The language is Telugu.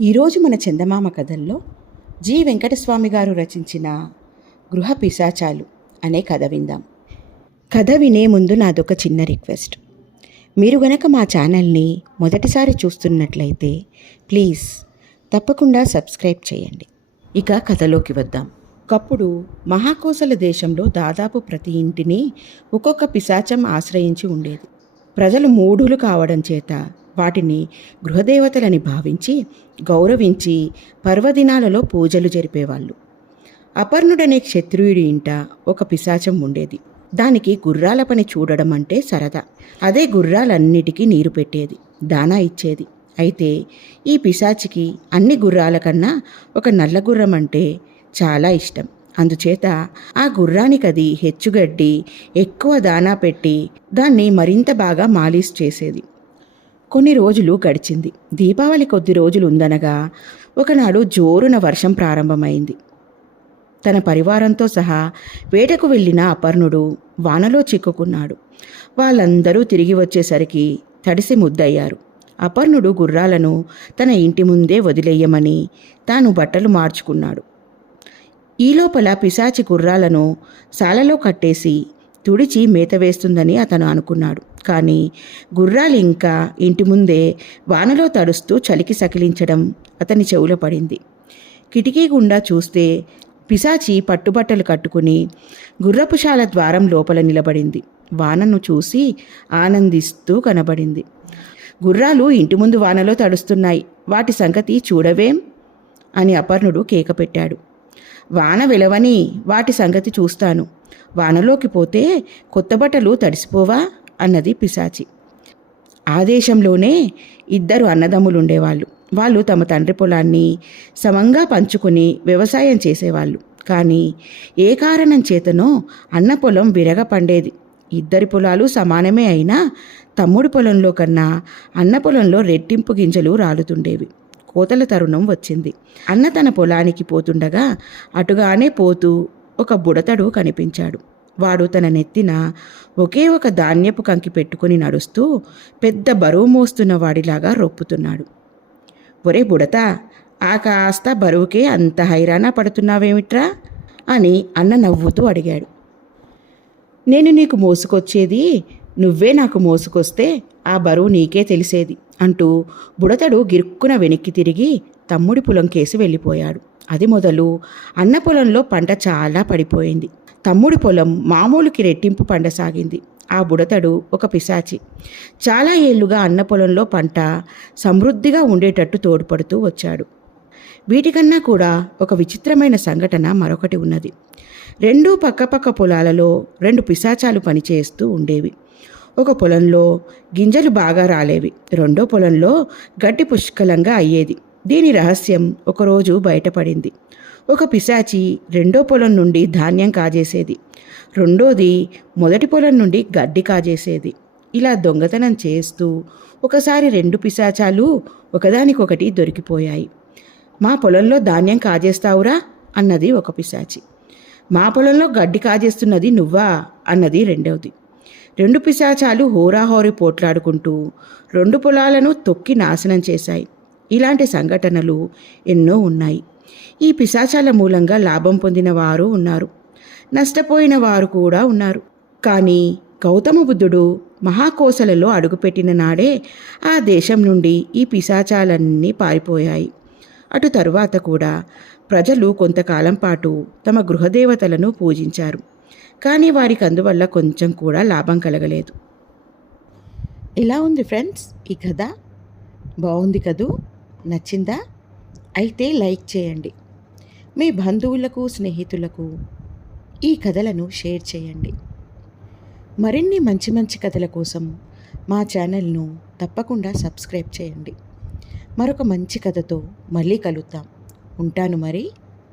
ఈరోజు మన చందమామ కథల్లో జి వెంకటస్వామి గారు రచించిన గృహ పిశాచాలు అనే కథ విందాం. కథ వినే ముందు నాదొక చిన్న రిక్వెస్ట్. మీరు గనక మా ఛానల్ని మొదటిసారి చూస్తున్నట్లయితే ప్లీజ్ తప్పకుండా సబ్స్క్రైబ్ చేయండి. ఇక కథలోకి వద్దాం. ఒకప్పుడు మహాకోసల దేశంలో దాదాపు ప్రతి ఇంటిని ఒక్కొక్క పిశాచం ఆశ్రయించి ఉండేది. ప్రజలు మూఢులు కావడం చేత వాటిని గృహదేవతలని భావించి గౌరవించి పర్వదినాలలో పూజలు జరిపేవాళ్ళు. అపర్ణుడనే క్షత్రియుడి ఇంట ఒక పిశాచం ఉండేది. దానికి గుర్రాల పని చూడడం అంటే సరదా. అదే గుర్రాలన్నిటికీ నీరు పెట్టేది, దానా ఇచ్చేది. అయితే ఈ పిశాచికి అన్ని గుర్రాల కన్నా ఒక నల్ల గుర్రం అంటే చాలా ఇష్టం. అందుచేత ఆ గుర్రానికది హెచ్చుగడ్డి ఎక్కువ దానా పెట్టి దాన్ని మరింత బాగా మాలిష్ చేసేది. కొన్ని రోజులు గడిచింది. దీపావళి కొద్ది రోజులు ఉందనగా ఒకనాడు జోరున వర్షం ప్రారంభమైంది. తన పరివారంతో సహా వేటకు వెళ్ళిన అపర్ణుడు వానలో చిక్కుకున్నాడు. వాళ్ళందరూ తిరిగి వచ్చేసరికి తడిసి ముద్దయ్యారు. అపర్ణుడు గుర్రాలను తన ఇంటి ముందే వదిలేయమని తాను బట్టలు మార్చుకున్నాడు. ఈలోపల పిశాచి గుర్రాలను సాలలో కట్టేసి తుడిచి మేత వేస్తుందని అతను అనుకున్నాడు. కానీ గుర్రాలు ఇంకా ఇంటి ముందే వానలో తడుస్తూ చలికి సకిలించడం అతని చెవులో పడింది. కిటికీ గుండా చూస్తే పిశాచి పట్టుబట్టలు కట్టుకుని గుర్రపుశాల ద్వారం లోపల నిలబడింది. వానను చూసి ఆనందిస్తూ కనబడింది. గుర్రాలు ఇంటి ముందు వానలో తడుస్తున్నాయి, వాటి సంగతి చూడవేం అని అపర్ణుడు కేక పెట్టాడు. వాన వెలవని వాటి సంగతి చూస్తాను, వానలోకి పోతే కొత్త బట్టలు తడిసిపోవా అన్నది పిశాచి. ఆ దేశంలోనే ఇద్దరు అన్నదమ్ములుండేవాళ్ళు. వాళ్ళు తమ తండ్రి పొలాన్ని సమంగా పంచుకొని వ్యవసాయం చేసేవాళ్ళు. కానీ ఏ కారణం చేతనో అన్న పొలం విరగ పండేది. ఇద్దరి పొలాలు సమానమే అయినా తమ్ముడి పొలంలో కన్నా అన్న పొలంలో రెట్టింపు గింజలు రాలుతుండేవి. కోతల తరుణం వచ్చింది. అన్న తన పొలానికి పోతుండగా అటుగానే పోతూ ఒక బుడతడు కనిపించాడు. వాడు తన నెత్తిన ఒకే ఒక ధాన్యపు కంకి పెట్టుకుని నడుస్తూ పెద్ద బరువు మోస్తున్న వాడిలాగా రొప్పుతున్నాడు. ఒరే బుడత, ఆ కాస్త బరువుకే అంత హైరాణ పడుతున్నావేమిట్రా అని అన్న నవ్వుతూ అడిగాడు. నేను నీకు మోసుకొచ్చేది, నువ్వే నాకు మోసుకొస్తే ఆ బరువు నీకే తెలిసేది అంటూ బుడతడు గిరుక్కున వెనక్కి తిరిగి తమ్ముడి పొలం కేసి వెళ్ళిపోయాడు. అది మొదలు అన్న పొలంలో పంట చాలా పడిపోయింది. తమ్ముడి పొలం మామూలుకి రెట్టింపు పండసాగింది. ఆ బుడతడు ఒక పిశాచి. చాలా ఏళ్లుగా అన్న పొలంలో పంట సమృద్ధిగా ఉండేటట్టు తోడ్పడుతూ వచ్చాడు. వీటికన్నా కూడా ఒక విచిత్రమైన సంఘటన మరొకటి ఉన్నది. రెండూ పక్కపక్క పొలాలలో రెండు పిశాచాలు పనిచేస్తూ ఉండేవి. ఒక పొలంలో గింజలు బాగా రాలేవి, రెండో పొలంలో గడ్డి పుష్కలంగా అయ్యేది. దీని రహస్యం ఒకరోజు బయటపడింది. ఒక పిశాచి రెండో పొలం నుండి ధాన్యం కాజేసేది, రెండోది మొదటి పొలం నుండి గడ్డి కాజేసేది. ఇలా దొంగతనం చేస్తూ ఒకసారి రెండు పిశాచాలు ఒకదానికొకటి దొరికిపోయాయి. మా పొలంలో ధాన్యం కాజేస్తావురా అన్నది ఒక పిశాచి. మా పొలంలో గడ్డి కాజేస్తున్నది నువ్వా అన్నది రెండవది. రెండు పిశాచాలు హోరాహోరి పోట్లాడుకుంటూ రెండు పొలాలను తొక్కి నాశనం చేశాయి. ఇలాంటి సంఘటనలు ఎన్నో ఉన్నాయి. ఈ పిశాచాల మూలంగా లాభం పొందిన వారు ఉన్నారు, నష్టపోయిన వారు కూడా ఉన్నారు. కానీ గౌతమ బుద్ధుడు మహాకోసలలో అడుగుపెట్టిన నాడే ఆ దేశం నుండి ఈ పిశాచాలన్నీ పారిపోయాయి. అటు తరువాత కూడా ప్రజలు కొంతకాలం పాటు తమ గృహదేవతలను పూజించారు. కానీ వారికి అందువల్ల కొంచెం కూడా లాభం కలగలేదు. ఎలా ఉంది ఫ్రెండ్స్ ఈ కథ? బాగుంది కదూ? నచ్చిందా? అయితే లైక్ చేయండి. మీ బంధువులకు స్నేహితులకు ఈ కథలను షేర్ చేయండి. మరిన్ని మంచి మంచి కథల కోసం మా ఛానల్ను తప్పకుండా సబ్స్క్రైబ్ చేయండి. మరొక మంచి కథతో మళ్ళీ కలుద్దాం. ఉంటాను మరి.